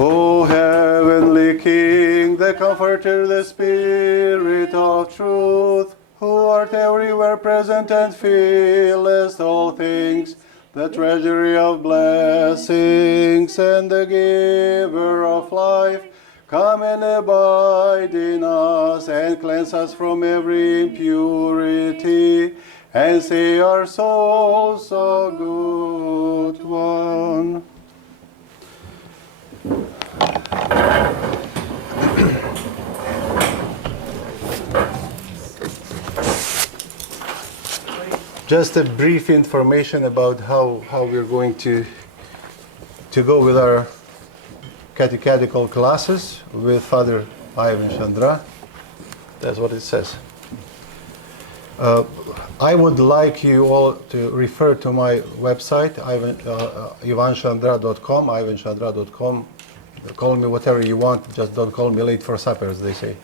O heavenly King, the Comforter, the Spirit of truth, who art everywhere present and fillest all things, the treasury of blessings and the giver of life, come and abide in us and cleanse us from every impurity, and say our souls, O good one. Just a brief information about how we're going to go with our catechetical classes with Father Ivan Shandra. That's what it says. I would like you all to refer to my website, ivanshandra.com, ivanshandra.com. Call me whatever you want, just don't call me late for supper, as they say.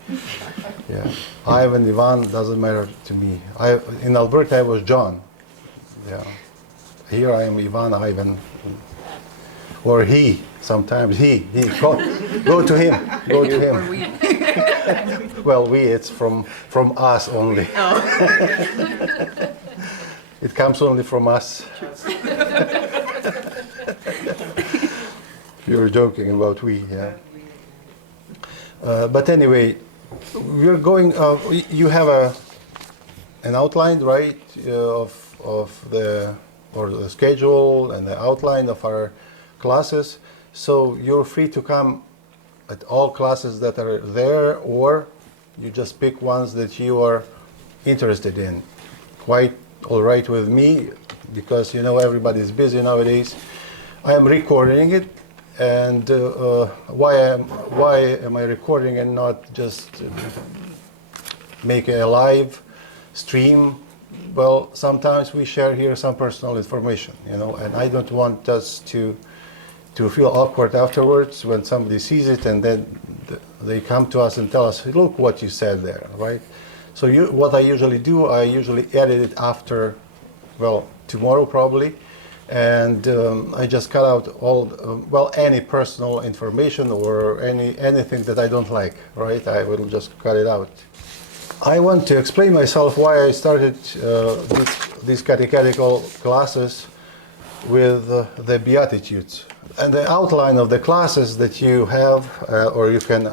Yeah, Ivan, Ivan, doesn't matter to me. In Alberta I was John. Yeah, here I am Ivan, or he. Sometimes he. Go to him. Go to him. Or we. Well, it's from us only. Oh. It comes only from us. You were joking about we, yeah. But anyway, we're going. You have an outline, right, of the schedule and the outline of our classes. So you're free to come at all classes that are there, or you just pick ones that you are interested in. Quite all right with me, because everybody's busy nowadays. I am recording it. And why am I recording and not just make a live stream? Well, sometimes we share here some personal information, and I don't want us to feel awkward afterwards when somebody sees it and then they come to us and tell us, look what you said there, right? So what I usually do, I usually edit it after, tomorrow probably. And I just cut out all, any personal information or anything that I don't like, right? I will just cut it out. I want to explain myself why I started these catechetical classes with the Beatitudes. And the outline of the classes that you have, or you can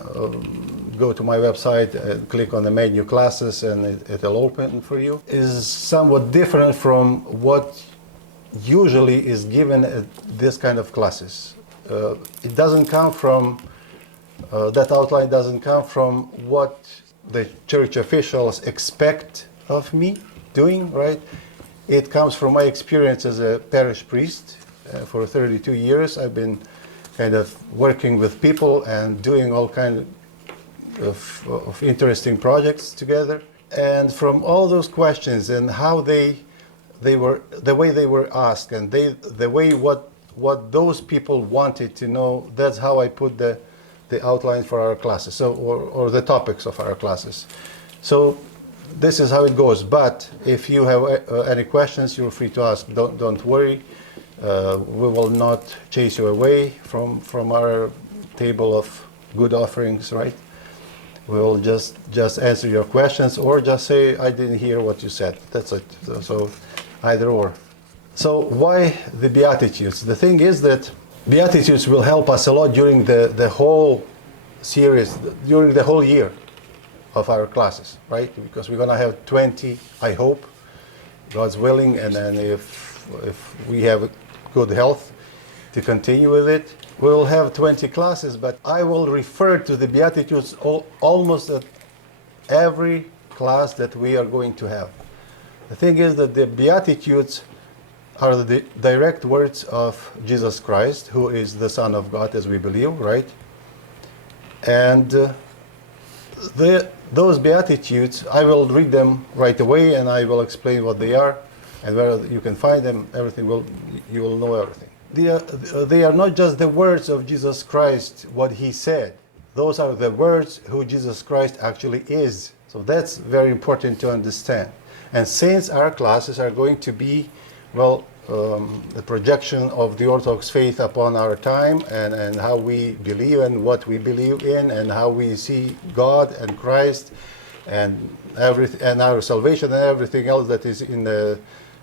go to my website and click on the menu classes and it'll open for you, is somewhat different from what usually is given at this kind of classes. It doesn't come from, that outline doesn't come from what the church officials expect of me doing, right? It comes from my experience as a parish priest. For 32 years I've been kind of working with people and doing all kinds of interesting projects together. And from all those questions and how they were, the way they were asked, and the way what those people wanted to know, that's how I put the outline for our classes, so or the topics of our classes. So this is how it goes. But if you have any questions, you're free to ask. Don't worry. We will not chase you away from our table of good offerings, right? We will just answer your questions, or just say, I didn't hear what you said. That's it. So either or. So why the Beatitudes? The thing is that Beatitudes will help us a lot during the whole series, during the whole year of our classes, right? Because we're going to have 20, I hope, God's willing, and then if we have good health to continue with it, we'll have 20 classes. But I will refer to the Beatitudes almost at every class that we are going to have. The thing is that the Beatitudes are the direct words of Jesus Christ, who is the Son of God, as we believe, right? And those Beatitudes, I will read them right away, and I will explain what they are, and where you can find them. You will know everything. They are not just the words of Jesus Christ, what he said. Those are the words who Jesus Christ actually is. So that's very important to understand. And since our classes are going to be, the projection of the Orthodox faith upon our time, and how we believe and what we believe in, and how we see God and Christ and our salvation and everything else that is in the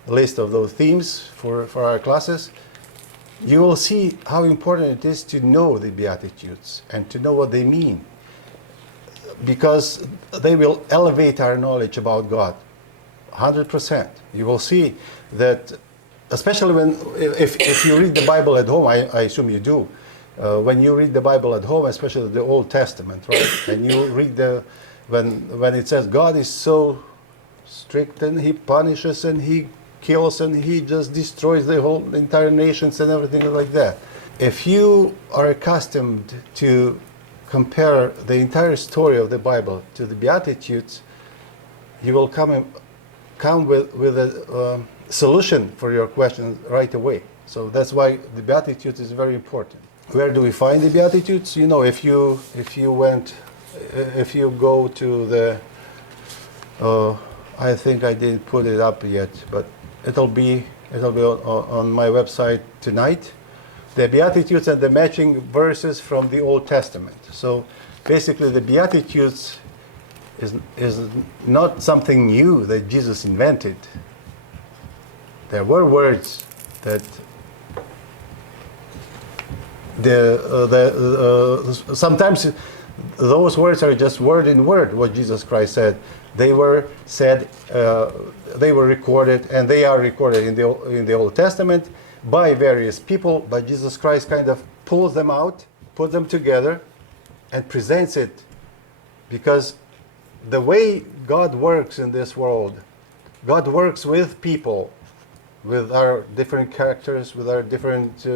list of those themes for our classes, you will see how important it is to know the Beatitudes and to know what they mean, because they will elevate our knowledge about God 100%. You will see that, especially if you read the Bible at home, I assume you do. When you read the Bible at home, especially the Old Testament, right? And you read when it says God is so strict and He punishes and He kills and He just destroys the entire nations and everything like that. If you are accustomed to compare the entire story of the Bible to the Beatitudes, you will come with a solution for your question right away. So that's why the Beatitudes is very important. Where do we find the Beatitudes? You know, if you go to the, I think I didn't put it up yet, but it'll be on my website tonight. The Beatitudes and the matching verses from the Old Testament. So basically, the Beatitudes is not something new that Jesus invented. There were words that sometimes those words are just word in word what Jesus Christ said. They were said, they were recorded, and they are recorded in the Old Testament by various people, but Jesus Christ kind of pulls them out, puts them together, and presents it, because the way God works in this world, God works with people, with our different characters, with our different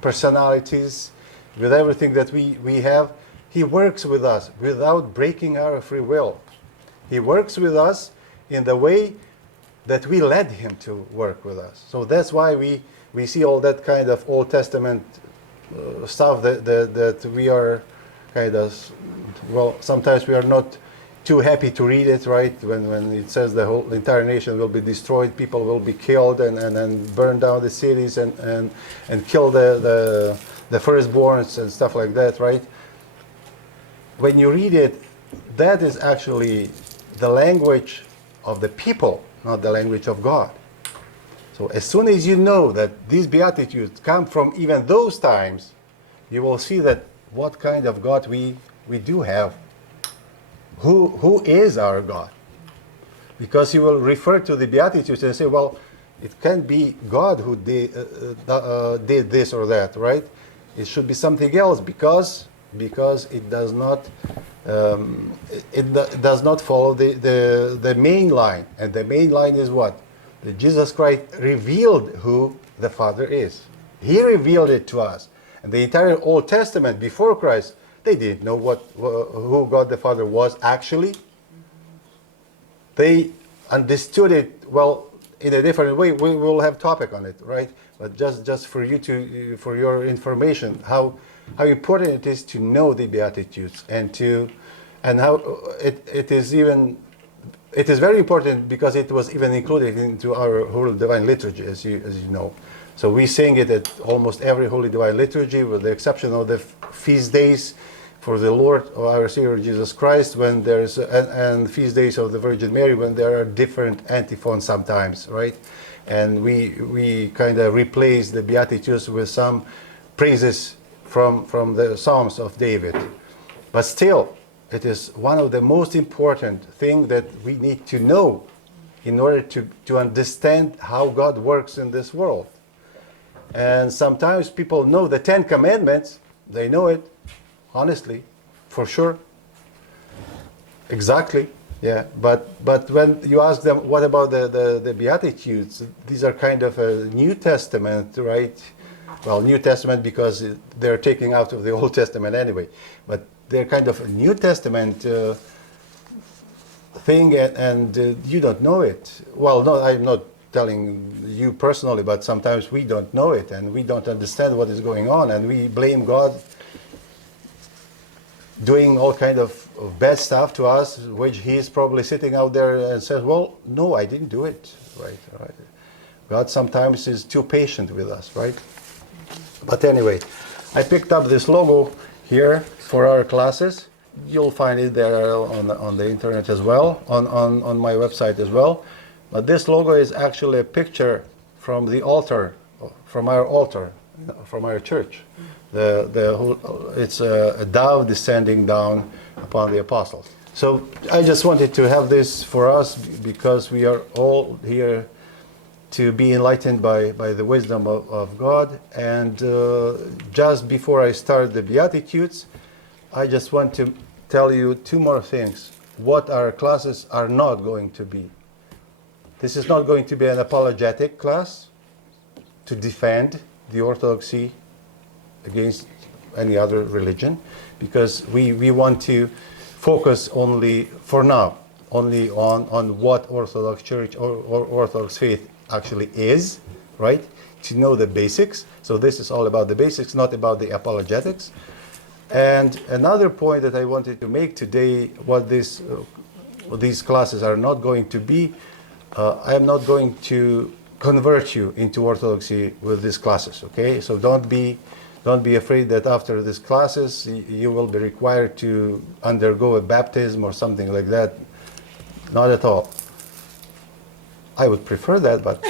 personalities, with everything that we have. He works with us without breaking our free will. He works with us in the way that we led Him to work with us. So that's why we see all that kind of Old Testament stuff that we are kind of, well, sometimes we are not too happy to read it, right? When it says the entire nation will be destroyed, people will be killed and burn down the cities and kill the firstborns and stuff like that, right? When you read it, that is actually the language of the people, not the language of God. So as soon as you know that these Beatitudes come from even those times, you will see that what kind of God we do have. Who is our God? Because you will refer to the Beatitudes and say, well, it can't be God who did this or that, right? It should be something else because it does not does not follow the main line. And the main line is what? That Jesus Christ revealed who the Father is. He revealed it to us. And the entire Old Testament before Christ, they didn't know who God the Father was actually. They understood it, well, in a different way. We will have topic on it, right? But just for your information, how important it is to know the Beatitudes and how it is very important because it was even included into our Holy Divine Liturgy, as you know. So we sing it at almost every Holy Divine Liturgy, with the exception of the feast days for the Lord of our Savior Jesus Christ, when there's and feast days of the Virgin Mary, when there are different antiphons sometimes, right? And we kind of replace the Beatitudes with some praises from the Psalms of David. But still, it is one of the most important things that we need to know in order to understand how God works in this world. And sometimes people know the 10 Commandments, they know it, honestly, for sure. Exactly, yeah. But when you ask them, what about the Beatitudes? These are kind of a New Testament, right? Well, New Testament because they're taken out of the Old Testament anyway. But they're kind of a New Testament thing, and you don't know it. Well, no, I'm not telling you personally, but sometimes we don't know it, and we don't understand what is going on, and we blame God doing all kind of bad stuff to us, which He is probably sitting out there and says, well, no, I didn't do it, right? God sometimes is too patient with us, right? But anyway, I picked up this logo here for our classes. You'll find it there on the internet as well, on my website as well. But this logo is actually a picture from the altar, from our altar, from our church. It's a dove descending down upon the apostles. So I just wanted to have this for us because we are all here to be enlightened by the wisdom of God. And just before I start the Beatitudes, I just want to tell you two more things. What our classes are not going to be. This is not going to be an apologetic class to defend the Orthodoxy against any other religion, because we want to focus only, for now, only on what Orthodox Church or Orthodox faith actually is, right? To know the basics. So this is all about the basics, not about the apologetics. And another point that I wanted to make today, what these classes are not going to be, I am not going to convert you into Orthodoxy with these classes, okay? So don't be afraid that after these classes you will be required to undergo a baptism or something like that. Not at all. I would prefer that, but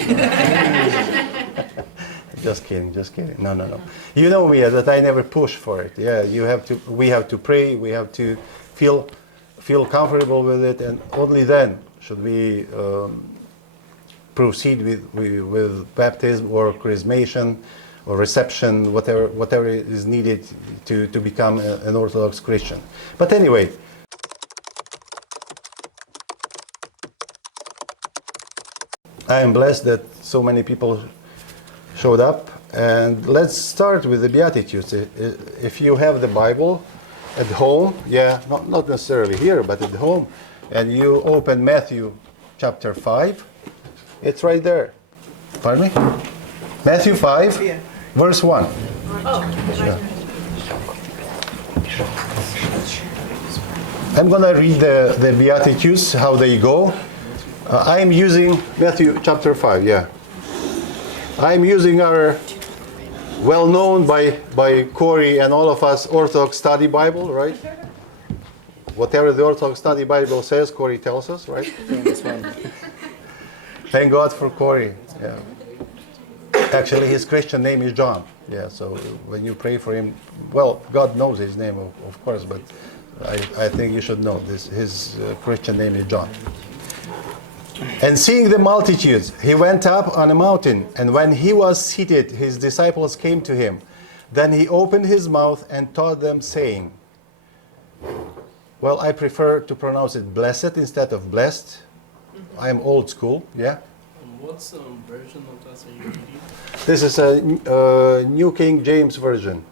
just kidding. No. You know me, that I never push for it. Yeah, we have to pray, we have to feel comfortable with it, and only then should we proceed with baptism or chrismation or reception, whatever is needed to become an Orthodox Christian. But anyway, I am blessed that so many people showed up, and let's start with the Beatitudes. If you have the Bible at home, not necessarily here, but at home, and you open Matthew chapter 5, it's right there. Pardon me? Matthew 5, verse 1. Yeah. I'm going to read the Beatitudes, how they go. I'm using Matthew chapter 5, I'm using our well-known by Corey and all of us Orthodox Study Bible, right? Whatever the Orthodox Study Bible says, Corey tells us, right? Thank God for Corey. Yeah. Actually, his Christian name is John. Yeah, so when you pray for him, well, God knows his name, of course, but I think you should know this. His Christian name is John. And seeing the multitudes, he went up on a mountain, and when he was seated, his disciples came to him. Then he opened his mouth and taught them, saying, well, I prefer to pronounce it blessed instead of blessed. I am old school, yeah? What's the version of that that you're reading? This is a New King James Version.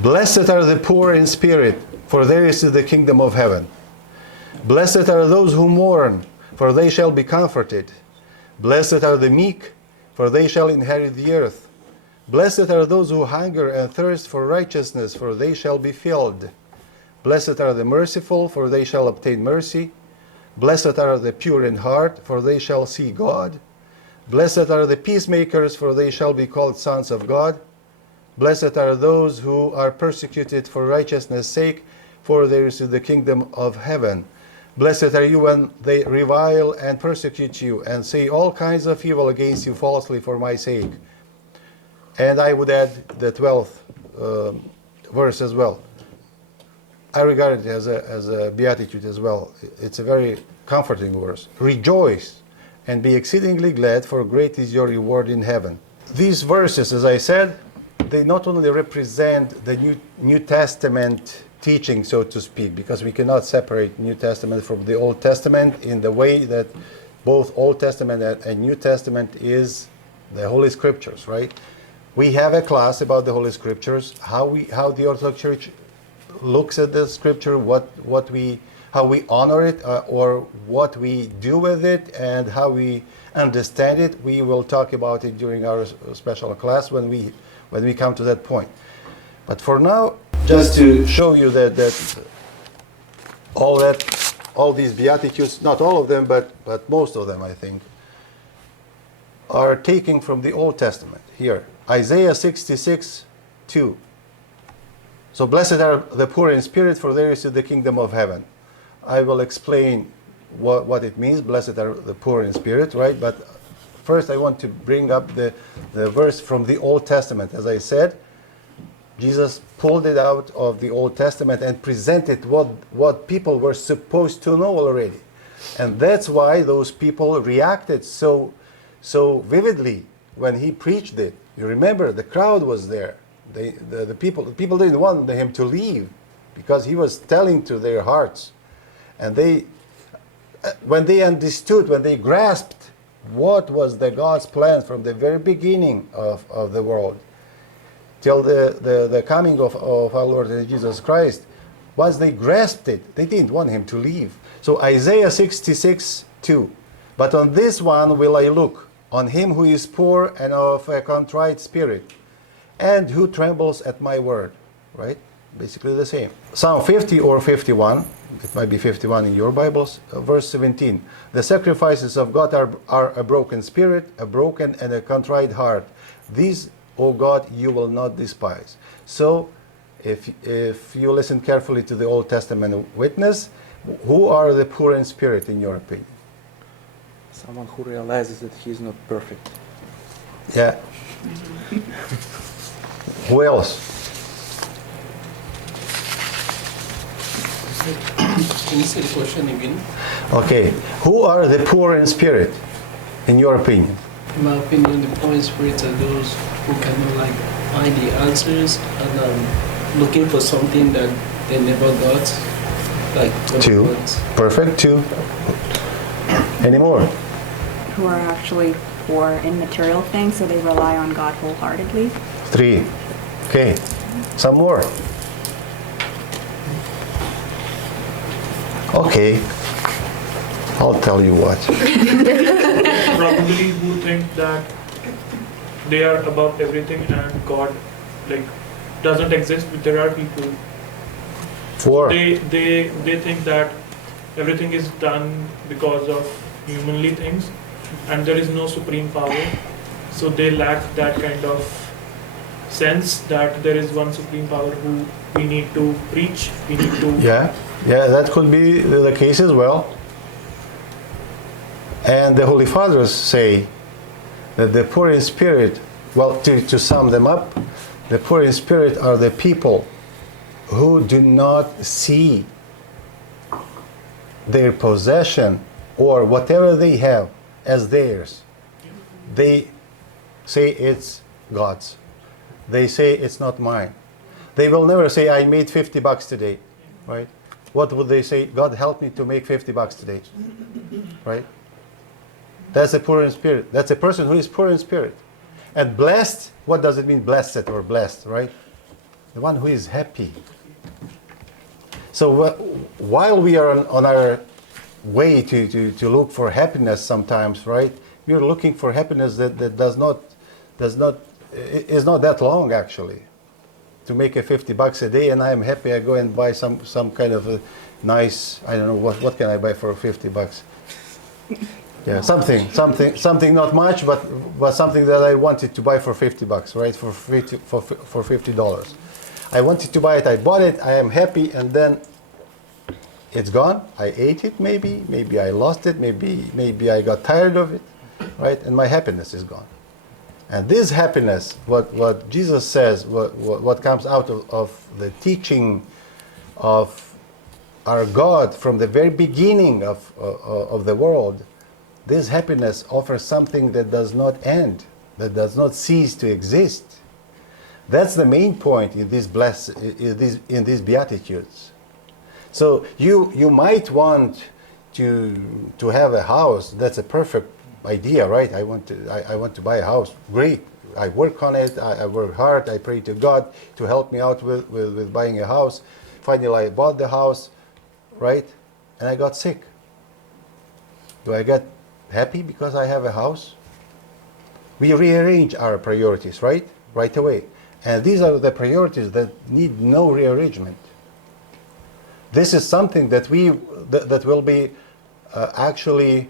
Blessed are the poor in spirit, for theirs is the kingdom of heaven. Blessed are those who mourn, for they shall be comforted. Blessed are the meek, for they shall inherit the earth. Blessed are those who hunger and thirst for righteousness, for they shall be filled. Blessed are the merciful, for they shall obtain mercy. Blessed are the pure in heart, for they shall see God. Blessed are the peacemakers, for they shall be called sons of God. Blessed are those who are persecuted for righteousness' sake, for theirs is the kingdom of heaven. Blessed are you when they revile and persecute you, and say all kinds of evil against you falsely for my sake. And I would add the 12th verse as well. I regard it as a beatitude as well. It's a very comforting verse. Rejoice and be exceedingly glad, for great is your reward in heaven. These verses, as I said, they not only represent the New Testament teaching, so to speak, because we cannot separate New Testament from the Old Testament in the way that both Old Testament and New Testament is the Holy Scriptures, right? We have a class about the Holy Scriptures, how the Orthodox Church looks at the Scripture, how we honor it, or what we do with it, and how we understand it. We will talk about it during our special class when we come to that point. But for now, just to show you that all these Beatitudes, not all of them, but most of them, I think, are taken from the Old Testament. Here, Isaiah 66:2. So blessed are the poor in spirit, for theirs is the kingdom of heaven. I will explain what it means, blessed are the poor in spirit, right? But first I want to bring up the verse from the Old Testament. As I said, Jesus pulled it out of the Old Testament and presented what people were supposed to know already. And that's why those people reacted so vividly when he preached it. You remember, the crowd was there. The people didn't want him to leave because he was telling to their hearts. And when they understood, when they grasped what was the God's plan from the very beginning of the world till the coming of our Lord Jesus Christ, once they grasped it, they didn't want him to leave. So Isaiah 66:2. But on this one will I look, on him who is poor and of a contrite spirit, and who trembles at my word. Right? Basically the same. Psalm 50 or 51, it might be 51 in your Bibles, verse 17. The sacrifices of God are a broken spirit, a broken and a contrite heart. These, O God, you will not despise. So, if you listen carefully to the Old Testament witness, who are the poor in spirit, in your opinion? Someone who realizes that he is not perfect. Yeah. Who else? Can you say the question again? Okay. Who are the poor in spirit, in your opinion? In my opinion, the poor in spirit are those who cannot find the answers and looking for something that they never got. Two. Perfect. Two. Any more? Who are actually poor in material things, so they rely on God wholeheartedly. Three. Okay. Some more. Okay. I'll tell you what. Probably who think that they are above everything and God doesn't exist, but there are people. Four. They think that everything is done because of humanly things and there is no supreme power. So they lack that kind of sense that there is one supreme power who we need to preach, we need to... Yeah, that could be the case as well. And the Holy Fathers say that the poor in spirit, well, to sum them up, the poor in spirit are the people who do not see their possession or whatever they have as theirs. They say it's God's. They say it's not mine. They will never say, I made $50 today, right? What would they say? God help me to make $50 today, right? That's a poor in spirit. That's a person who is poor in spirit. And blessed, what does it mean, blessed or blessed, right? The one who is happy. So while we are on our way to look for happiness sometimes, right? We are looking for happiness that is not that long actually. To make a $50 a day and I am happy, I go and buy some kind of a nice, I don't know, what can I buy for $50? Yeah, something not much, but something that I wanted to buy for $50, right? For $50. I wanted to buy it, I bought it, I am happy, and then it's gone. I ate it maybe I lost it, maybe I got tired of it, right? And my happiness is gone. And this happiness, what Jesus says, what comes out of the teaching of our God from the very beginning of the world, this happiness offers something that does not end, that does not cease to exist. That's the main point in these Beatitudes. So you might want to have a house. That's a perfect idea, right? I want to buy a house. Great. I work on it. I work hard. I pray to God to help me out with buying a house. Finally, I bought the house, right? And I got sick. Do I get happy because I have a house? We rearrange our priorities, right away. And these are the priorities that need no rearrangement. This is something that will be actually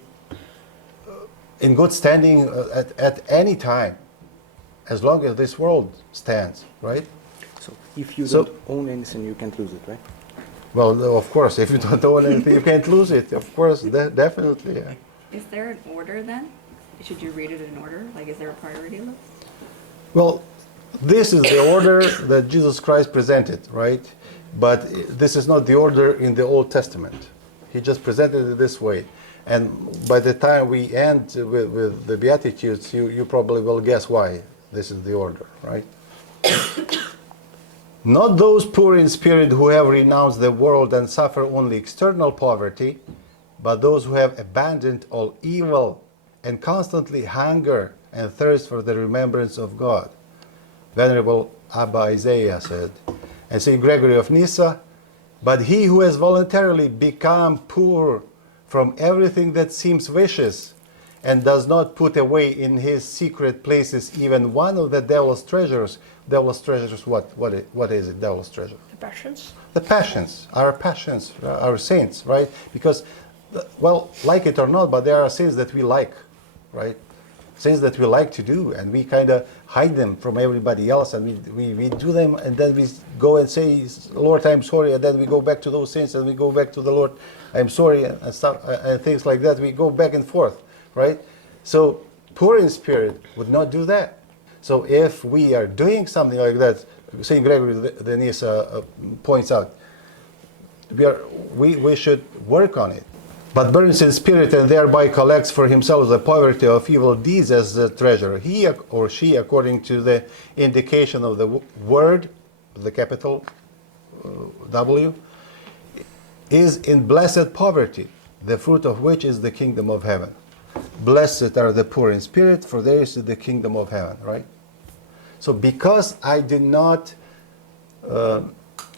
in good standing at any time, as long as this world stands, right? So if you So- don't own anything, you can't lose it, right? Well, no, of course, if you don't own anything, you can't lose it. Of course, definitely. Yeah. Is there an order then? Should you read it in order? Like, is there a priority list? Well, this is the order that Jesus Christ presented, right? But this is not the order in the Old Testament. He just presented it this way. And by the time we end with the Beatitudes, you probably will guess why this is the order, right? Not those poor in spirit who have renounced the world and suffer only external poverty, but those who have abandoned all evil and constantly hunger and thirst for the remembrance of God. Venerable Abba Isaiah said. And St. Gregory of Nyssa, but he who has voluntarily become poor from everything that seems vicious and does not put away in his secret places even one of the devil's treasures. Devil's treasures, what is it, devil's treasure? The passions? The passions, our sins, right? Because, well, like it or not, but there are sins that we like, right? Sins that we like to do, and we kind of hide them from everybody else, and we do them, and then we go and say, Lord, I'm sorry, and then we go back to those sins, and we go back to the Lord, I'm sorry, and stuff, and things like that. We go back and forth, right? So, poor in spirit would not do that. So if we are doing something like that, St. Gregory the Nyssa points out, we should work on it. But burns in spirit and thereby collects for himself the poverty of evil deeds as the treasure. He or she, according to the indication of the word, the capital W, is in blessed poverty, the fruit of which is the kingdom of heaven. Blessed are the poor in spirit, for theirs is the kingdom of heaven, right? So because I did not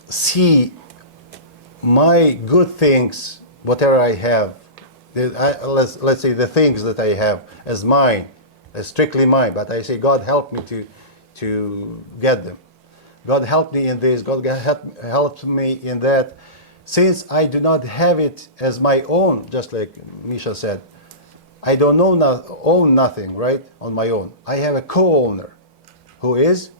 see my good things, whatever I have, let's say the things that I have as mine, as strictly mine, but I say, God help me to get them. God help me in this, God help me in that. Since I do not have it as my own, just like Misha said, I don't own nothing, right, on my own. I have a co-owner, who is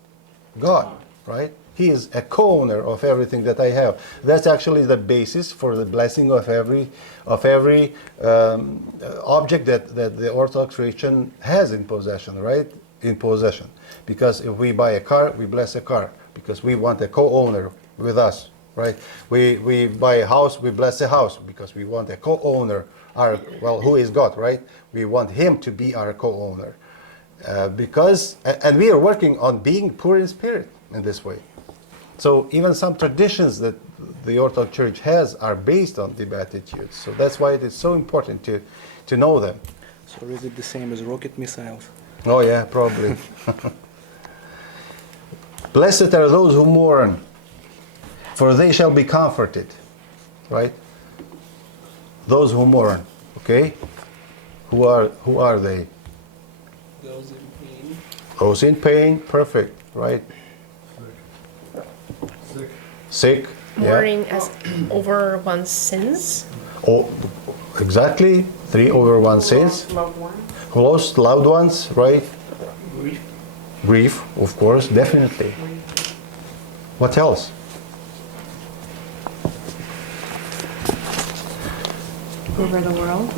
God, right? He is a co-owner of everything that I have. That's actually the basis for the blessing of every object that the Orthodox Christian has in possession, right? In possession. Because if we buy a car, we bless a car, because we want a co-owner with us, right? We buy a house, we bless a house, because we want a co-owner, who is God, right? We want him to be our co-owner. And we are working on being poor in spirit in this way. So even some traditions that the Orthodox Church has are based on the Beatitudes. So that's why it is so important to know them. So is it the same as rocket missiles? Oh yeah, probably. Blessed are those who mourn, for they shall be comforted. Right? Those who mourn. Okay? Who are they? Those in pain. Those in pain, perfect, right? Sick. Yeah. Mourning as over one's sins. Oh, exactly. 3 over 1 sins. Loved one. Who lost loved ones, right? Grief. Grief, of course, definitely. What else? Over the world.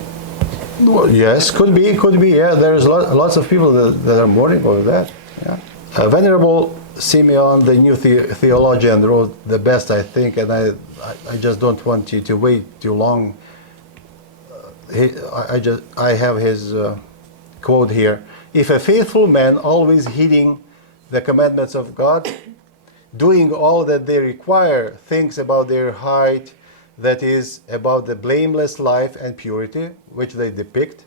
Well, yes, could be. Yeah, there's lots of people that are mourning over that. Yeah. Venerable Simeon, the new theologian, wrote the best, I think, and I just don't want you to wait too long. I have his quote here. If a faithful man, always heeding the commandments of God, doing all that they require, thinks about their height, that is, about the blameless life and purity which they depict,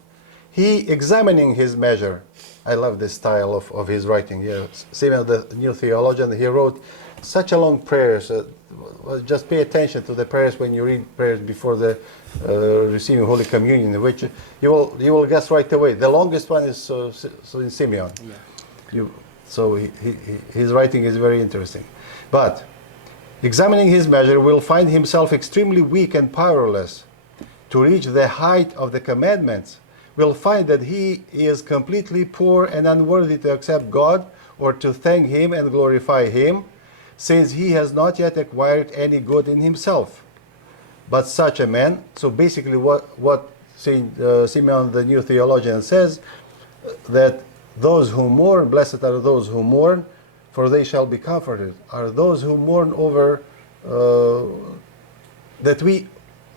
he examining his measure. I love this style of his writing. Yeah, Simeon, the new theologian, he wrote such a long prayers. Just pay attention to the prayers when you read prayers before the receiving Holy Communion, which you will guess right away. The longest one is so in Simeon. Yeah. His writing is very interesting. But examining his measure, will find himself extremely weak and powerless to reach the height of the commandments will find that he is completely poor and unworthy to accept God or to thank Him and glorify Him, since he has not yet acquired any good in himself. But such a man, so basically what Saint Simeon the New Theologian says, that those who mourn, blessed are those who mourn, for they shall be comforted, are those who mourn over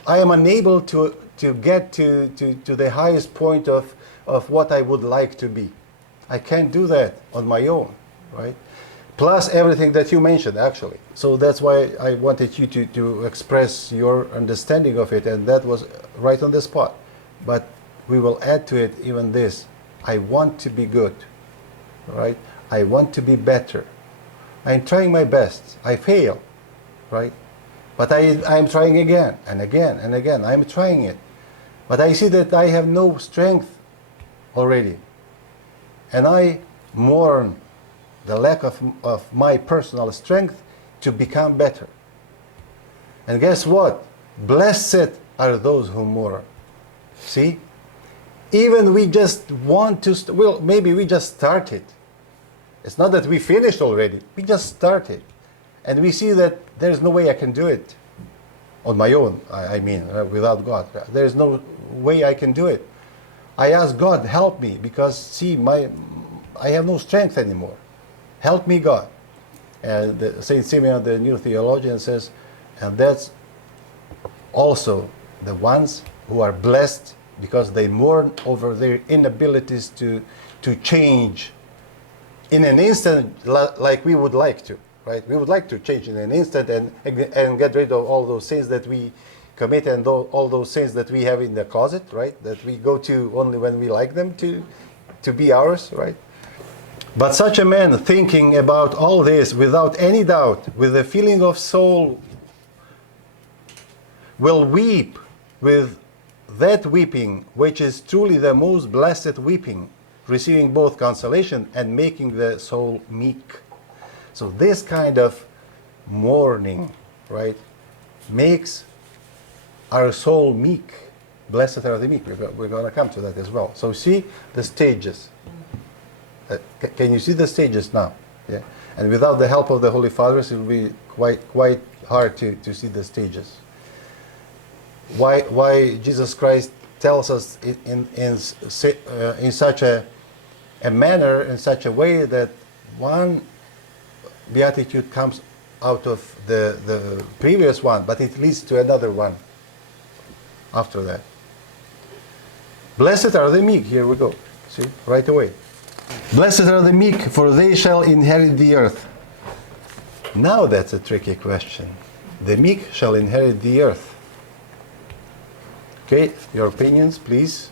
I am unable to get to the highest point of what I would like to be. I can't do that on my own, right? Plus everything that you mentioned, actually. So that's why I wanted you to express your understanding of it, and that was right on the spot. But we will add to it even this. I want to be good, right? I want to be better. I'm trying my best. I fail, right? But I'm trying again and again and again. I'm trying it. But I see that I have no strength already. And I mourn the lack of my personal strength to become better. And guess what? Blessed are those who mourn. See? Even we just want to, well, maybe we just started. It's not that we finished already. We just started. And we see that there's no way I can do it on my own, I mean, without God. There is no way I can do it. I ask God, help me, because see, I have no strength anymore. Help me, God. And Saint Simeon, the New Theologian, says, and that's also the ones who are blessed because they mourn over their inabilities to change in an instant like we would like to, right? We would like to change in an instant and get rid of all those sins that we commit and all those sins that we have in the closet, right? That we go to only when we like them to be ours, right? But such a man, thinking about all this without any doubt, with a feeling of soul, will weep with that weeping which is truly the most blessed weeping, receiving both consolation and making the soul meek. So this kind of mourning, right, makes our soul meek. Blessed are the meek. We're going to come to that as well. So see the stages. Can you see the stages now? Yeah. And without the help of the Holy Fathers, it will be quite hard to see the stages. Why Jesus Christ tells us in such a manner, in such a way that one beatitude comes out of the previous one, but it leads to another one after that. Blessed are the meek. Here we go. See, right away. Blessed are the meek, for they shall inherit the earth. Now that's a tricky question. The meek shall inherit the earth. Okay, your opinions, please.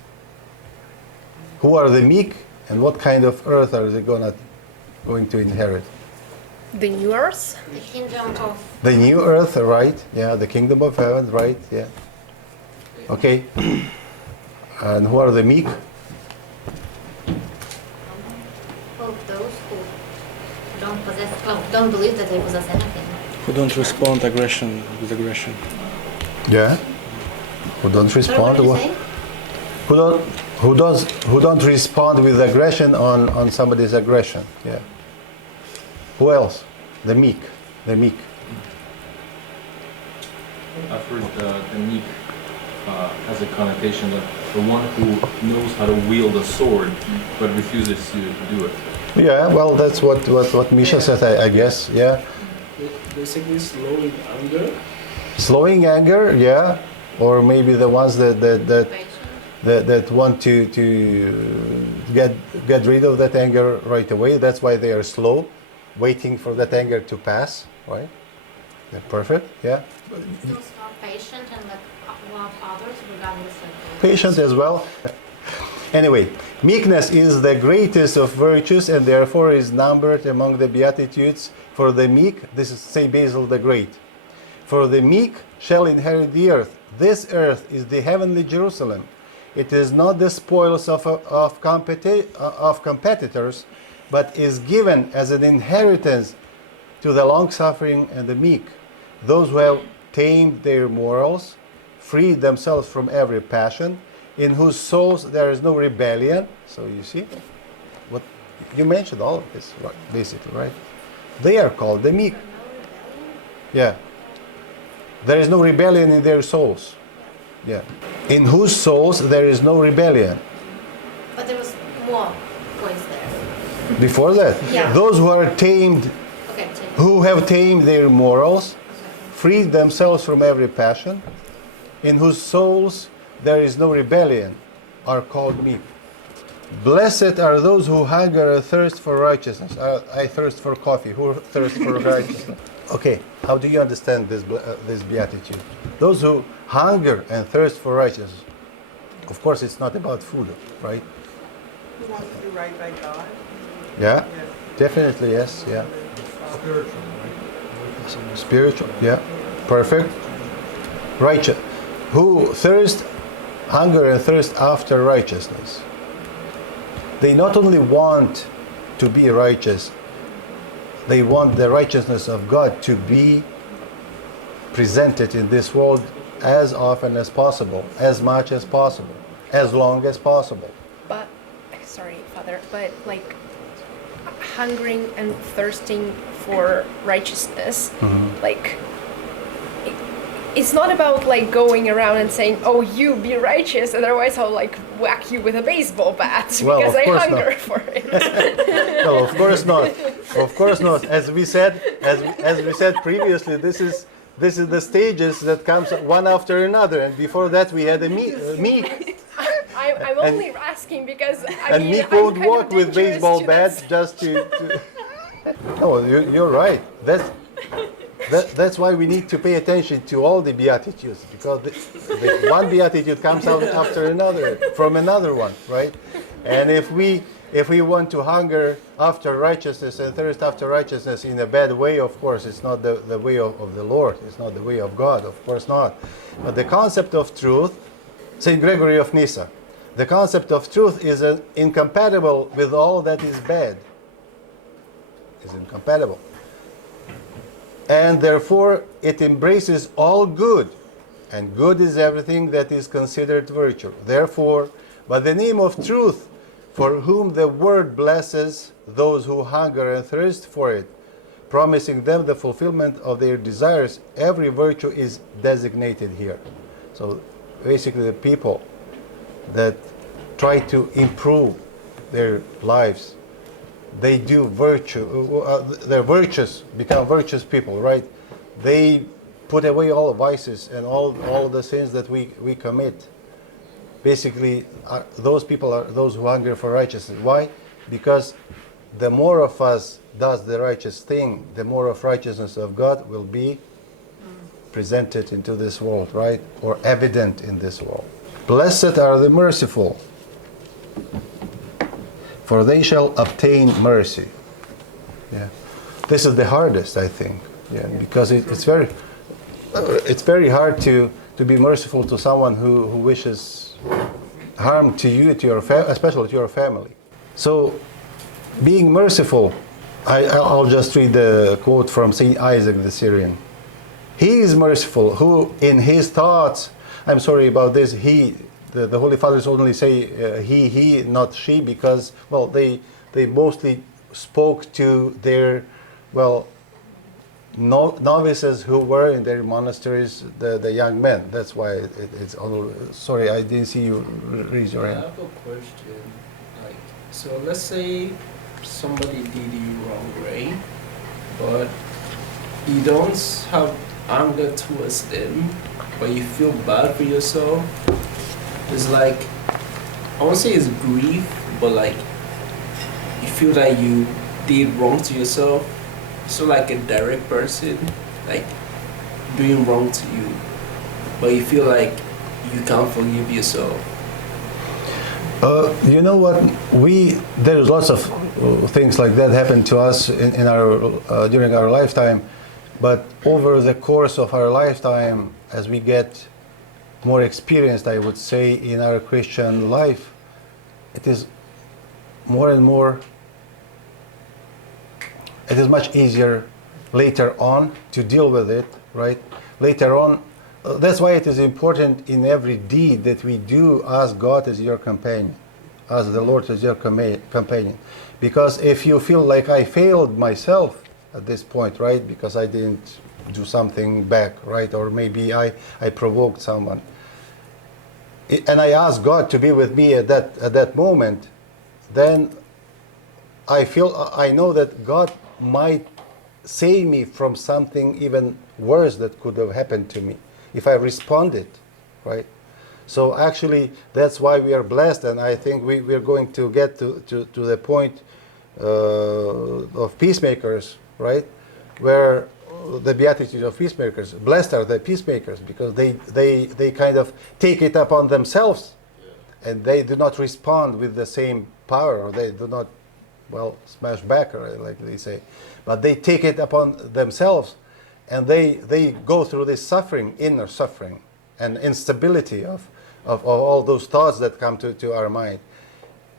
Who are the meek, and what kind of earth are they going to inherit? The new earth? The kingdom of... The new earth, right? Yeah, the kingdom of heaven, right? Yeah. Okay. And who are the meek? Well, those who don't possess, well, don't believe that they possess anything. Who don't respond aggression with aggression. Yeah. Who don't respond? Sorry, what did you say? Who don't respond with aggression on somebody's aggression? Yeah. Who else? The meek. The meek. I've heard the meek has a connotation of the one who knows how to wield a sword but refuses to do it. Yeah, well, that's what Misha said, I guess. Yeah. Basically, slowing anger. Slowing anger, yeah. Or maybe the ones that want to get rid of that anger right away. That's why they are slow, waiting for that anger to pass, right? They're perfect, yeah. Still patient and love others regardless of... Patient as well. Anyway, meekness is the greatest of virtues and therefore is numbered among the Beatitudes. For the meek, this is St. Basil the Great. For the meek shall inherit the earth. This earth is the heavenly Jerusalem. It is not the spoils of competitors, but is given as an inheritance to the long-suffering and the meek, those who have tamed their morals, freed themselves from every passion, in whose souls there is no rebellion. So you see, what you mentioned all of this, right, basically, right? They are called the meek. Yeah. There is no rebellion in their souls. Yeah. In whose souls there is no rebellion. But there was more points there. Before that, Yeah. those who are tamed, Okay, change. who have tamed their morals, freed themselves from every passion, in whose souls there is no rebellion, are called meek. Blessed are those who hunger and thirst for righteousness. I thirst for coffee. Who thirst for righteousness? Okay, how do you understand this beatitude? Those who hunger and thirst for righteousness. Of course, it's not about food, right? Who wants to do right by God? Yeah, Yes. definitely, yes, yeah. Spiritual, right? Spiritual, yeah, perfect. Righteous. Who hunger and thirst after righteousness. They not only want to be righteous, they want the righteousness of God to be presented in this world as often as possible, as much as possible, as long as possible. But, sorry, Father, but like hungering and thirsting for righteousness, like it's not about like going around and saying, "Oh, you be righteous," otherwise I'll like whack you with a baseball bat Well, because of I course hunger not. for it. No, of course not. Of course not. As we said previously, this is the stages that comes one after another, and before that we had a meek. I'm only asking because I mean, Meek I'm won't kind of walk with dangerous baseball to bats that. just to. No, you're right. That's why we need to pay attention to all the beatitudes, because the one beatitude comes out after another from another one, right? And if we want to hunger after righteousness and thirst after righteousness in a bad way, of course, it's not the way of the Lord. It's not the way of God, of course not. But the concept of truth, Saint Gregory of Nyssa, the concept of truth is incompatible with all that is bad. Is incompatible. And therefore it embraces all good, and good is everything that is considered virtue. Therefore, by the name of truth, for whom the word blesses those who hunger and thirst for it, promising them the fulfillment of their desires, every virtue is designated here. So basically the people that try to improve their lives, they do virtue, they're virtuous, become virtuous people, right? They put away all vices and all the sins that we commit. Basically, those people are those who hunger for righteousness. Why? Because the more of us does the righteous thing, the more of righteousness of God will be presented into this world, right? Or evident in this world. Blessed are the merciful, for they shall obtain mercy. Yeah, this is the hardest, I think. Yeah, because it's very hard to be merciful to someone who wishes harm to you, to your especially to your family. So, being merciful, I'll just read the quote from Saint Isaac the Syrian. He is merciful, who in his thoughts, I'm sorry about this, the Holy Fathers only say he, not she, because, well, they mostly spoke to their, well, novices who were in their monasteries, the young men. That's why it's all. Sorry, I didn't see you raise your I hand. have a question. Like, so let's say somebody did you wrong, right? But you don't have anger towards them, but you feel bad for yourself. It's like, I won't say it's grief, but like you feel that you did wrong to yourself. So like a direct person, like doing wrong to you, but you feel like you can't forgive yourself. You know what? There's lots of things like that happen to us in our during our lifetime, but over the course of our lifetime, as we get more experienced, I would say, in our Christian life, it is more and more. It is much easier later on to deal with it, right? Later on, that's why it is important in every deed that we do ask God as your companion, ask the Lord as your companion. Because if you feel like I failed myself at this point, right, because I didn't do something back, right, or maybe I provoked someone, and I ask God to be with me at that moment, then I know that God might save me from something even worse that could have happened to me if I responded, right? So actually, that's why we are blessed, and I think we're going to get to the point of peacemakers, right? Where the Beatitudes of peacemakers, blessed are the peacemakers, because they kind of take it upon themselves, and they do not respond with the same power, or they do not, well, smash back, or like they say, but they take it upon themselves, and they go through this suffering, inner suffering, and instability of all those thoughts that come to our mind.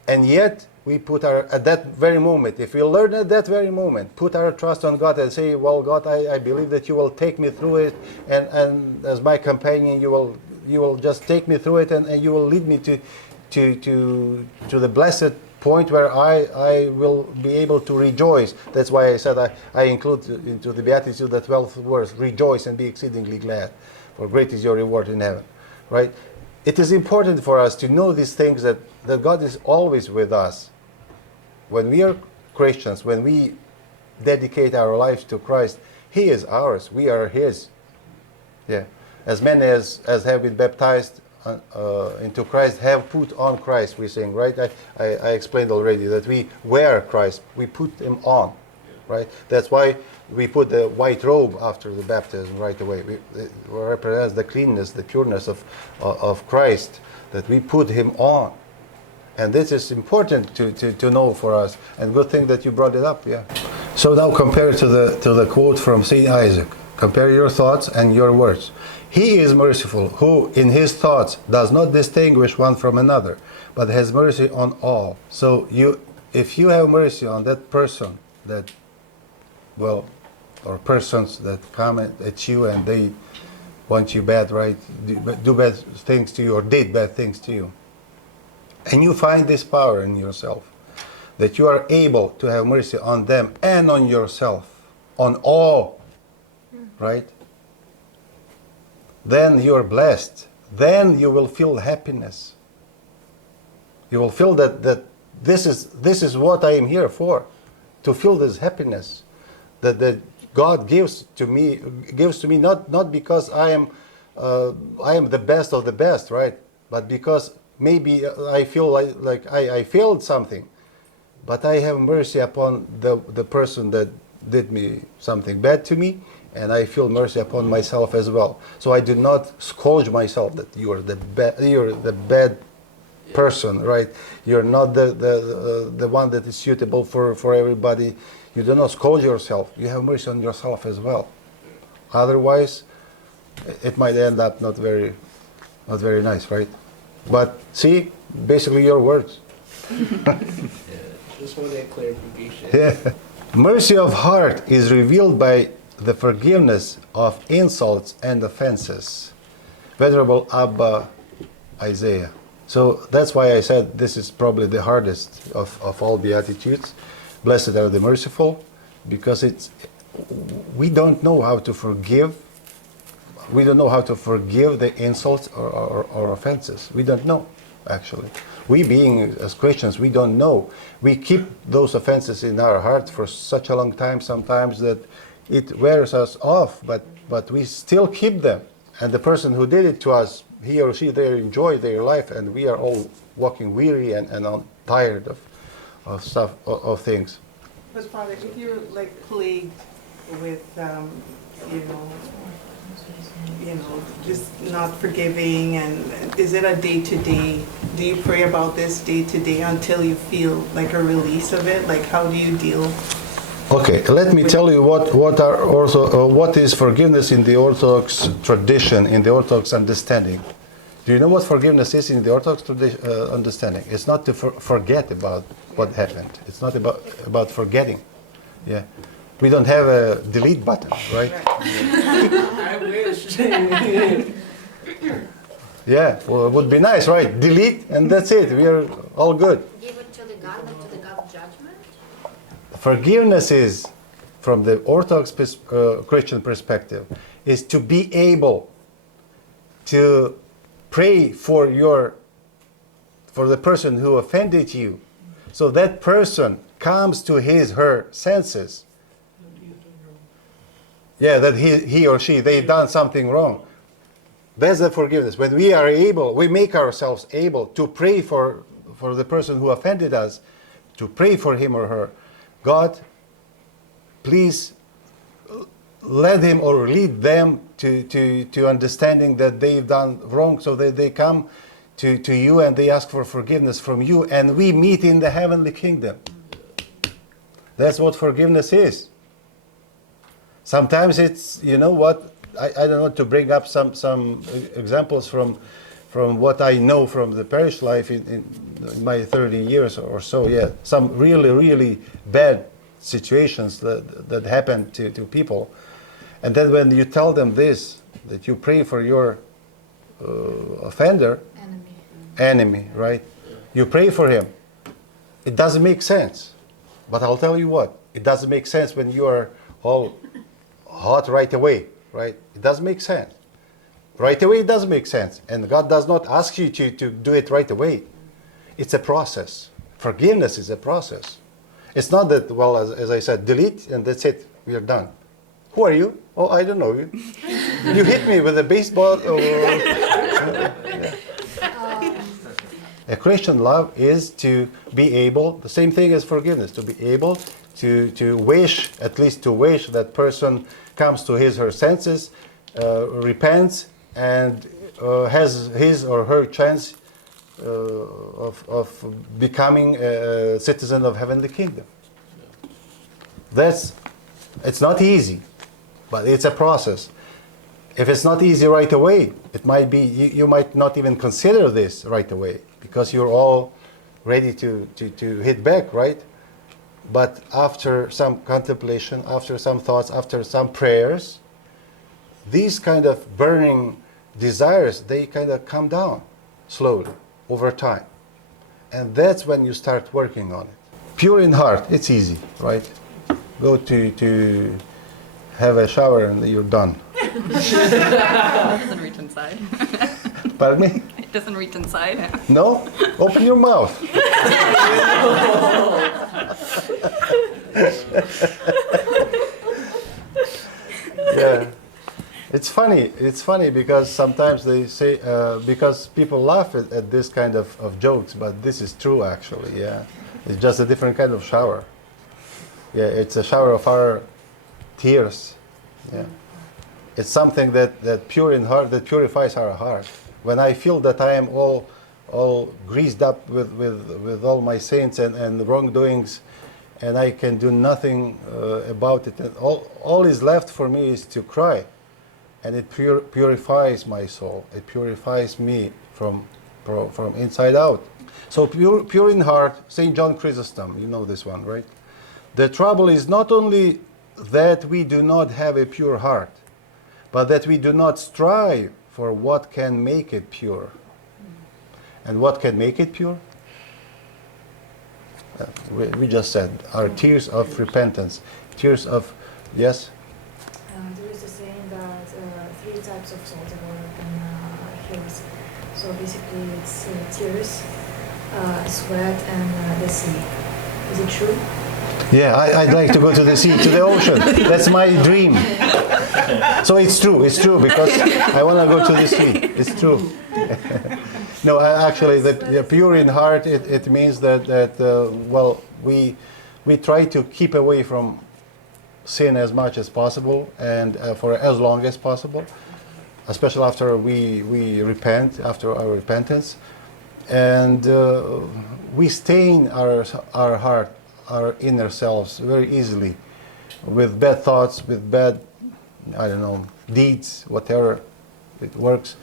And yet we put at that very moment, if we learn at that very moment, put our trust on God and say, well, God, I believe that you will take me through it, and as my companion, you will just take me through it, and you will lead me to the blessed point where I will be able to rejoice. That's why I said I include into the Beatitude the 12th verse, rejoice and be exceedingly glad, for great is your reward in heaven, right? It is important for us to know these things, that God is always with us. When we are Christians, when we dedicate our lives to Christ, He is ours, we are His. Yeah. As many as have been baptized into Christ have put on Christ, we sing, right? I explained already that we wear Christ, we put Him on, right? That's why we put the white robe after the baptism right away. It represents the cleanness, the pureness of Christ, that we put Him on. And this is important to know for us, and good thing that you brought it up, yeah. So now compare to the quote from St. Isaac. Compare your thoughts and your words. He is merciful, who in his thoughts does not distinguish one from another, but has mercy on all. So if you have mercy on that person that, well, or persons that come at you and they want you bad, right, do bad things to you, or did bad things to you, and you find this power in yourself, that you are able to have mercy on them and on yourself, on all, right? Then you are blessed. Then you will feel happiness. You will feel that this is what I am here for, to feel this happiness that God gives to me not because I am the best of the best, right? But because maybe I feel like I failed something, but I have mercy upon the person that did me something bad to me, and I feel mercy upon myself as well. So I do not scourge myself that you are the bad person, right? You're not the one that is suitable for everybody. You do not scourge yourself. You have mercy on yourself as well. Otherwise, it might end up not very nice, right? But see, basically your words. Just wanted a clarification. Yeah. Mercy of heart is revealed by the forgiveness of insults and offenses. Venerable Abba Isaiah. So that's why I said this is probably the hardest of all Beatitudes. Blessed are the merciful, because we don't know how to forgive. We don't know how to forgive the insults or offenses. We don't know, actually. We being as Christians, we don't know. We keep those offenses in our hearts for such a long time sometimes that it wears us off, but we still keep them. And the person who did it to us, he or she, they enjoy their life, and we are all walking weary and tired of stuff, of things. But Father, if you're like plagued with, just not forgiving, and is it a day-to-day? Do you pray about this day-to-day until you feel like a release of it? Like, how do you deal? Okay, let me tell you what is forgiveness in the Orthodox tradition, in the Orthodox understanding. Do you know what forgiveness is in the Orthodox understanding? It's not to forget about what happened. It's not about forgetting. Yeah, we don't have a delete button, right? I wish. Yeah, well, it would be nice, right? Delete, and that's it. We are all good. Give it to the God, not to the God's judgment? Forgiveness is, from the Orthodox Christian perspective, is to be able to pray for the person who offended you, so that person comes to her senses. Yeah, that he or she, they've done something wrong. That's the forgiveness. When we are able, we make ourselves able to pray for the person who offended us, to pray for him or her. God, please let him or lead them to understanding that they've done wrong, so that they come to you and they ask for forgiveness from you, and we meet in the heavenly kingdom. That's what forgiveness is. Sometimes it's, you know what, I don't know, to bring up some examples from what I know from the parish life in my 30 years or so. Yeah, some really, really bad situations that happen to people. And then when you tell them this, that you pray for your offender, enemy, right? You pray for him. It doesn't make sense. But I'll tell you what, it doesn't make sense when you are all hot right away, right? It doesn't make sense. Right away, it doesn't make sense. And God does not ask you to do it right away. It's a process. Forgiveness is a process. It's not that, well, as I said, delete and that's it, we are done. Who are you? Oh, I don't know you. You hit me with a baseball. Yeah. A Christian love is to be able, the same thing as forgiveness, to be able to wish, at least to wish that person comes to his or her senses, repents, and has his or her chance of becoming a citizen of heavenly kingdom. It's not easy, but it's a process. If it's not easy right away, it might be, you might not even consider this right away, because you're all ready to hit back, right? But after some contemplation, after some thoughts, after some prayers, these kind of burning desires, they kind of come down slowly over time. And that's when you start working on it. Pure in heart, it's easy, right? Go to have a shower and you're done. It doesn't reach inside. Pardon me? It doesn't reach inside. No? Open your mouth. Yeah. It's funny because sometimes they say, because people laugh at this kind of jokes, but this is true actually, yeah. It's just a different kind of shower. Yeah, it's a shower of our tears. Yeah. It's something that pure in heart, that purifies our heart. When I feel that I am all greased up with all my sins and wrongdoings, and I can do nothing about it, and all is left for me is to cry. And it purifies my soul. It purifies me from inside out. So pure in heart, St. John Chrysostom, you know this one, right? The trouble is not only that we do not have a pure heart, but that we do not strive for what can make it pure. And what can make it pure? We just said, our tears of repentance, tears of, yes? There is a saying that 3 types of salt water can heal us. So basically it's tears, sweat, and the sea. Is it true? Yeah, I'd like to go to the sea, to the ocean. That's my dream. So it's true, because I want to go to the sea. It's true. No, actually, the pure in heart, it means that well, we try to keep away from sin as much as possible and for as long as possible, especially after we repent, after our repentance. And we stain our heart, our inner selves very easily with bad thoughts, with bad, I don't know, deeds, whatever it works.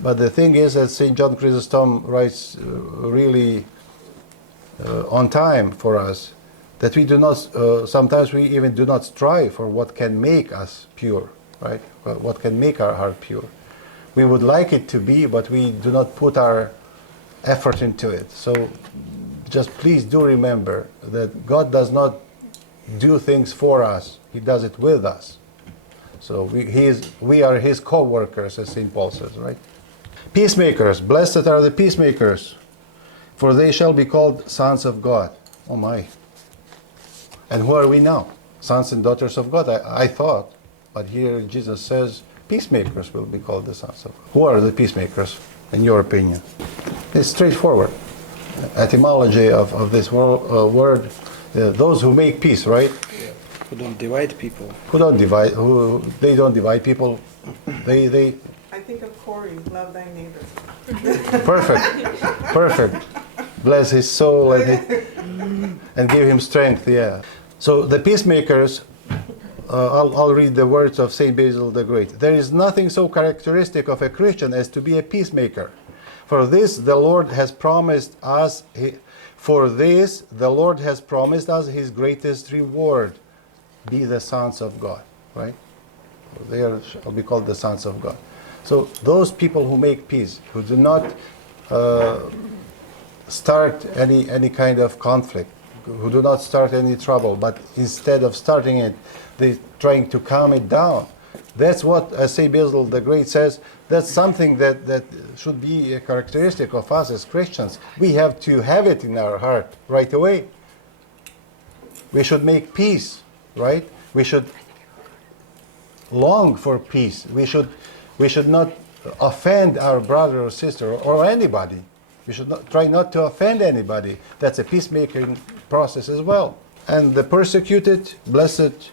But the thing is that St. John Chrysostom writes really on time for us, that we do not, sometimes we even do not strive for what can make us pure, right? What can make our heart pure. We would like it to be, but we do not put our effort into it. So just please do remember that God does not do things for us. He does it with us. So we are His co-workers, as St. Paul says, right? Peacemakers. Blessed are the peacemakers, for they shall be called sons of God. Oh my. And who are we now? Sons and daughters of God, I thought. But here Jesus says, peacemakers will be called the sons of God. Who are the peacemakers, in your opinion? It's straightforward. Etymology of this word, those who make peace, right? Who don't divide people. Who don't divide, they don't divide people. They I think of Corey, love thy neighbor. Perfect. Bless his soul and give him strength, yeah. So the peacemakers, I'll read the words of Saint Basil the Great. There is nothing so characteristic of a Christian as to be a peacemaker. For this the Lord has promised us His greatest reward. Be the sons of God, right? They shall be called the sons of God. So those people who make peace, who do not start any kind of conflict, who do not start any trouble, but instead of starting it, they're trying to calm it down. That's what, as St. Basil the Great says, that's something that should be a characteristic of us as Christians. We have to have it in our heart right away. We should make peace, right? We should long for peace. We should not offend our brother or sister or anybody. We should try not to offend anybody. That's a peacemaking process as well. And the persecuted, blessed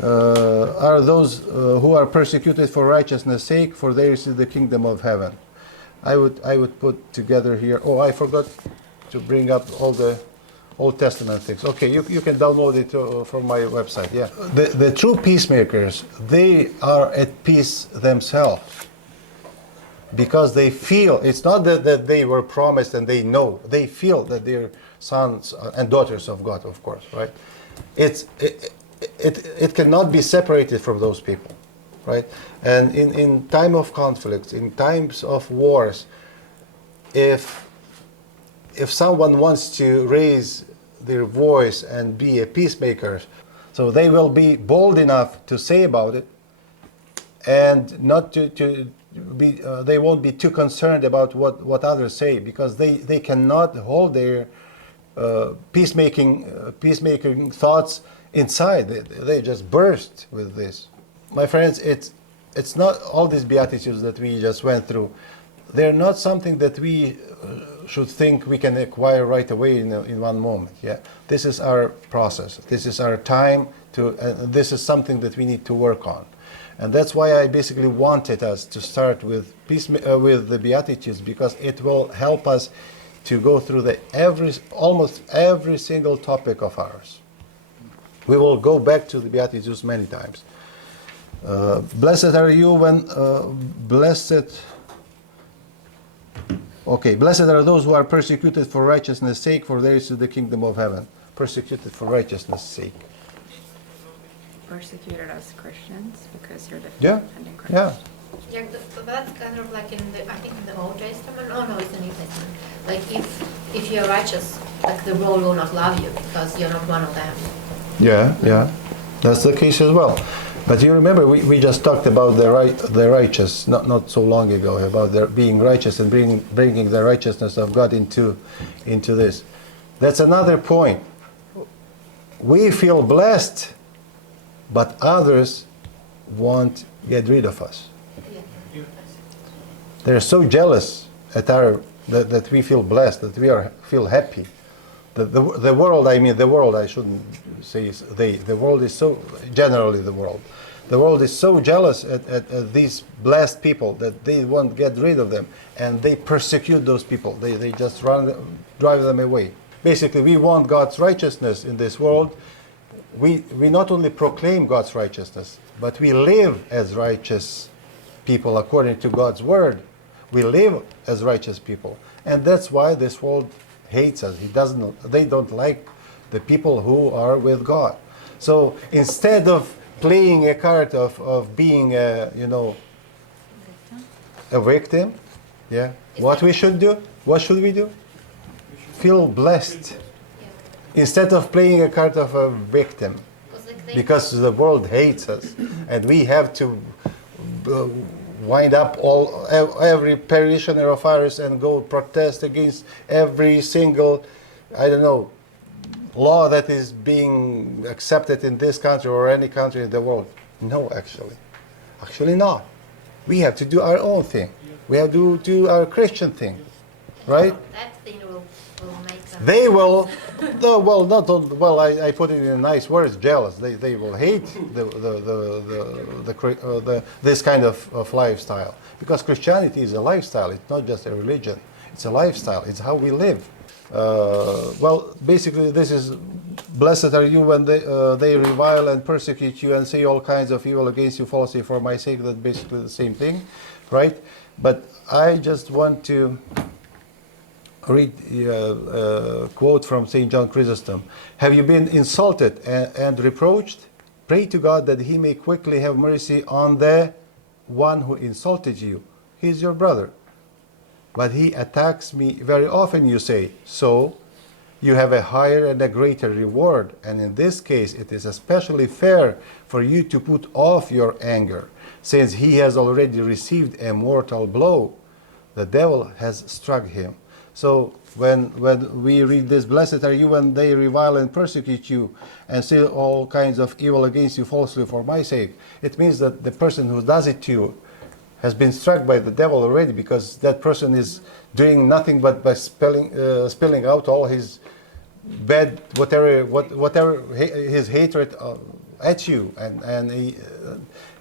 are those who are persecuted for righteousness' sake, for theirs is the kingdom of heaven. I would put together here. Oh, I forgot to bring up all the Old Testament things. Okay, you can download it from my website. Yeah, the true peacemakers, they are at peace themselves because they feel. It's not that they were promised and they know. They feel that they're sons and daughters of God, of course, right? It cannot be separated from those people, right? And in time of conflict, in times of wars, if someone wants to raise their voice and be a peacemaker, so they will be bold enough to say about it, and not to be. They won't be too concerned about what others say, because they cannot hold their peacemaking thoughts inside. They just burst with this. My friends, it's not all these Beatitudes that we just went through. They're not something that we should think we can acquire right away in one moment. Yeah, this is our process. This is our time this is something that we need to work on, and that's why I basically wanted us to start with the Beatitudes, because it will help us to go through almost every single topic of ours. We will go back to the Beatitudes many times. Blessed are you when blessed. Okay, blessed are those who are persecuted for righteousness' sake, for theirs is the kingdom of heaven. Persecuted for righteousness' sake. Persecuted as Christians because you're Yeah, defending Christ. yeah. Yeah, but that's kind of like I think in the Old Testament. Oh no, it's the New Testament. Like if you're righteous, like the world will not love you because you're not one of them. Yeah, that's the case as well. But you remember we just talked about the righteous not so long ago, about their being righteous and bringing the righteousness of God into this. That's another point. We feel blessed, but others won't get rid of us. They're so jealous that we feel blessed, that we feel happy. The world, I shouldn't say they. The world is so, generally the world is so jealous at these blessed people that they won't get rid of them, and they persecute those people. They just drive them away. Basically, we want God's righteousness in this world. We not only proclaim God's righteousness, but we live as righteous people according to God's word. We live as righteous people, and that's why this world hates us. They don't like the people who are with God. So instead of playing a card of being a victim, yeah, what we should do? What should we do? Feel blessed. Instead of playing a card of a victim. Because the world hates us. And we have to wind up every parishioner of ours and go protest against every single, I don't know, law that is being accepted in this country or any country in the world. No, actually. Actually not. We have to do our own thing. We have to do our Christian thing. Right? That thing will make them... They will, I put it in nice words, jealous. They will hate this kind of lifestyle. Because Christianity is a lifestyle. It's not just a religion. It's a lifestyle. It's how we live. Basically, this is, blessed are you when they revile and persecute you and say all kinds of evil against you falsely for my sake. That's basically the same thing, right? But I just want to read a quote from St. John Chrysostom. Have you been insulted and reproached? Pray to God that he may quickly have mercy on the one who insulted you. He is your brother. But he attacks me very often, you say. So you have a higher and a greater reward. And in this case, it is especially fair for you to put off your anger, since he has already received a mortal blow. The devil has struck him. So when we read this, blessed are you when they revile and persecute you and say all kinds of evil against you falsely for my sake, it means that the person who does it to you has been struck by the devil already, because that person is doing nothing but by spilling out all his bad, whatever his hatred at you, and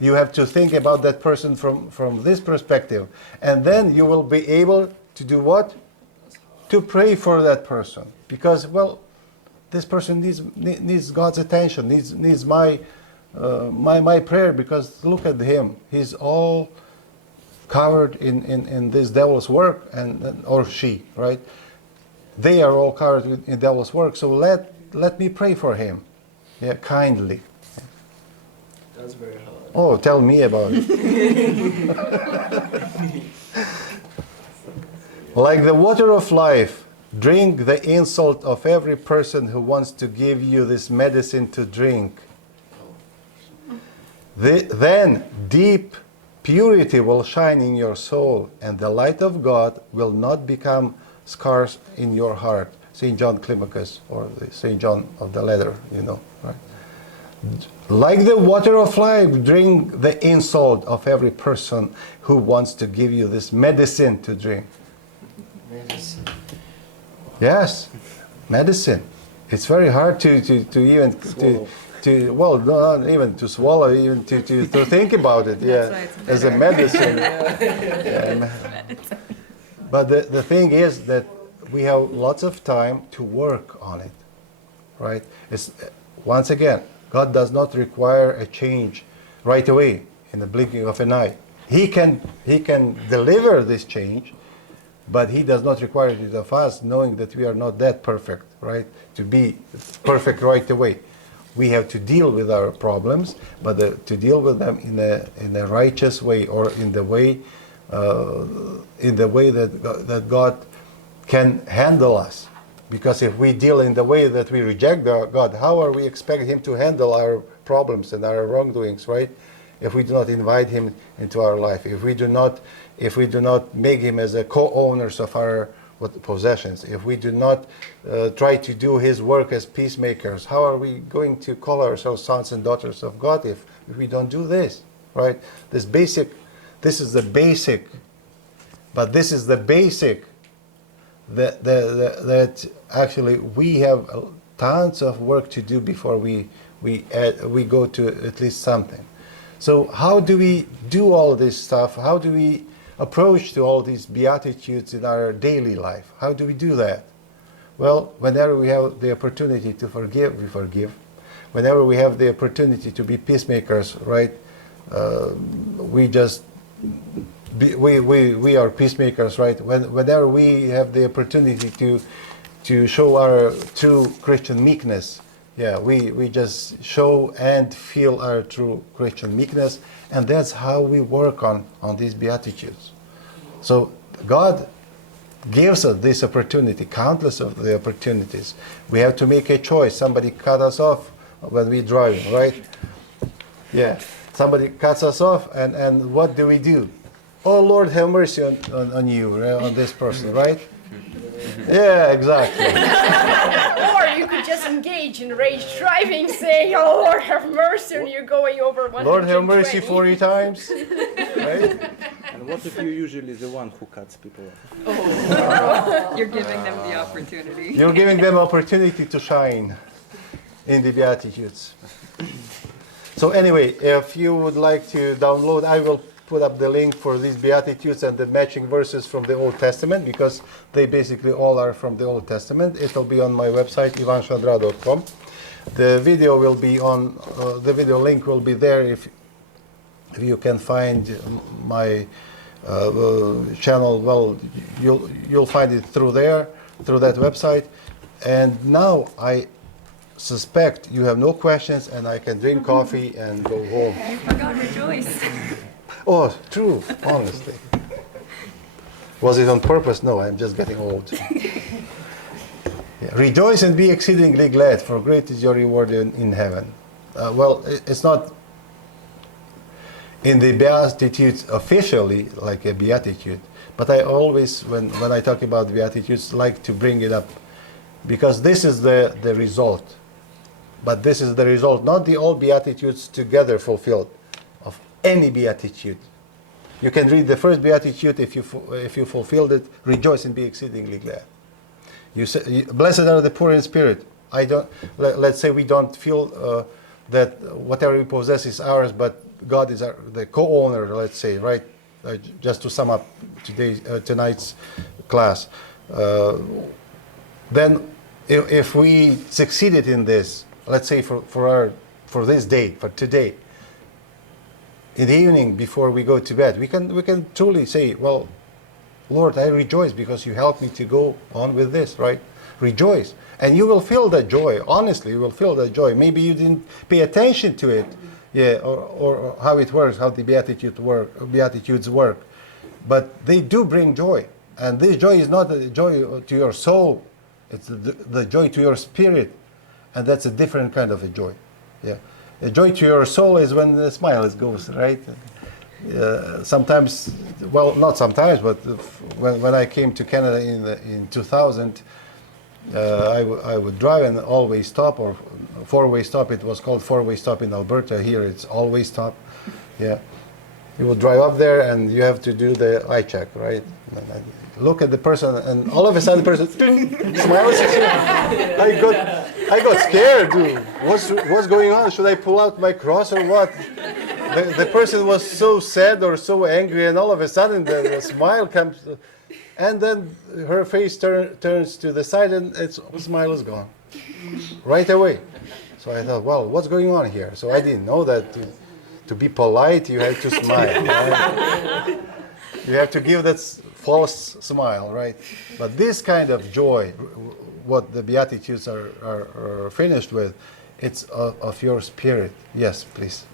you have to think about that person from this perspective, and then you will be able to do what? To pray for that person, because this person needs God's attention, needs my prayer, because look at him, he's all covered in this devil's work, or she, right? They are all covered in devil's work. So let me pray for him, kindly. That's very hard. Oh, tell me about it. Like the water of life, drink the insult of every person who wants to give you this medicine to drink. Then deep purity will shine in your soul, and the light of God will not become scarce in your heart. St. John Climacus, or St. John of the Leather, right? Like the water of life, drink the insult of every person who wants to give you this medicine to drink. Medicine. Yes, medicine. It's very hard to even Swallow. not even to swallow, even to think about it, as a medicine. But the thing is that we have lots of time to work on it, right? Once again, God does not require a change right away in the blinking of an eye. He can deliver this change, but he does not require it of us, knowing that we are not that perfect, right? To be perfect right away. We have to deal with our problems, but to deal with them in a righteous way, or in the way that God can handle us. Because if we deal in the way that we reject God, how are we expect Him to handle our problems and our wrongdoings, right? If we do not invite Him into our life, if we do not make Him as a co-owners of our possessions, if we do not try to do His work as peacemakers, how are we going to call ourselves sons and daughters of God if we don't do this, right? This is the basic, but this is the basic that actually we have tons of work to do before we go to at least something. So how do we do all this stuff? How do we approach to all these Beatitudes in our daily life? How do we do that? Well, whenever we have the opportunity to forgive, we forgive. Whenever we have the opportunity to be peacemakers, right? We are peacemakers, right? Whenever we have the opportunity to show our true Christian meekness, we just show and feel our true Christian meekness, and that's how we work on these Beatitudes. So God gives us this opportunity, countless of the opportunities. We have to make a choice. Somebody cut us off when we drive, right? Yeah. Somebody cuts us off, and what do we do? Oh, Lord, have mercy on you, on this person, right? Yeah, exactly. Or you could just engage in rage driving, saying, "Oh Lord, have mercy on you going over 120." Lord, have mercy 40 times, right? And what if you're usually the one who cuts people off? You're giving them the opportunity. You're giving them opportunity to shine in the Beatitudes. So anyway, if you would like to download, I will put up the link for these Beatitudes and the matching verses from the Old Testament, because they basically all are from the Old Testament. It'll be on my website, ivanshandra.com. The video will be on, the video link will be there if you can find my channel. Well, you'll find it through there, through that website. And now I suspect you have no questions, and I can drink coffee and go home. You forgot rejoice. Oh, true, honestly. Was it on purpose? No, I'm just getting old. Yeah. Rejoice and be exceedingly glad, for great is your reward in heaven. Well, it's not in the Beatitudes officially like a beatitude, but I always, when I talk about Beatitudes, like to bring it up, because this is the result. But this is the result, not the all Beatitudes together fulfilled, of any Beatitude. You can read the first Beatitude if you fulfilled it. Rejoice and be exceedingly glad. You say, blessed are the poor in spirit. Let's say we don't feel that whatever we possess is ours, but God is the co-owner. Let's say, right? Just to sum up tonight's class. Then, if we succeeded in this, let's say for this day, for today, in the evening before we go to bed, we can truly say, well, Lord, I rejoice because you helped me to go on with this, right? Rejoice. And you will feel that joy. Honestly, you will feel that joy. Maybe you didn't pay attention to it, yeah, or how it works, how the Beatitudes work. But they do bring joy. And this joy is not a joy to your soul. It's the joy to your spirit. And that's a different kind of a joy. Yeah. A joy to your soul is when the smile goes, right? Sometimes, well, not sometimes, but when I came to Canada in 2000, I would drive and always stop, or four-way stop. It was called four-way stop in Alberta. Here it's always stop. Yeah. You will drive up there and you have to do the eye check, right? Look at the person, and all of a sudden the person smiles at you. I got scared, dude. What's going on? Should I pull out my cross or what? The person was so sad or so angry, and all of a sudden the smile comes, and then her face turns to the side, and the smile is gone right away. So I thought, well, what's going on here? So I didn't know that to be polite you have to smile. Right? You have to give that false smile, right? But this kind of joy, what the Beatitudes are finished with, it's of your spirit. Yes, please.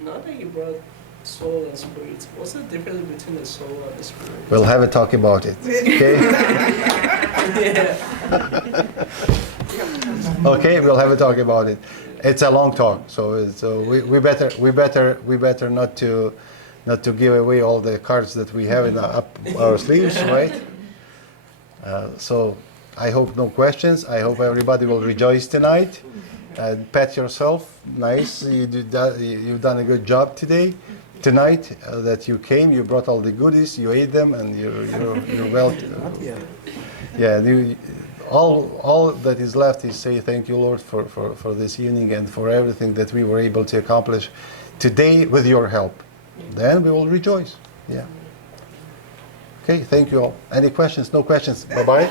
Now that you brought soul and spirit, what's the difference between the soul and the spirit? We'll have a talk about it. Okay. Okay, we'll have a talk about it. It's a long talk, so we better not to give away all the cards that we have in up our sleeves, right? So I hope no questions. I hope everybody will rejoice tonight. And pat yourself. Nice. You've done a good job tonight. That you came. You brought all the goodies. You ate them, and you're well. Yeah. All that is left is say thank you, Lord, for this evening and for everything that we were able to accomplish today with your help. Then we will rejoice. Yeah. Okay. Thank you all. Any questions? No questions. Bye-bye.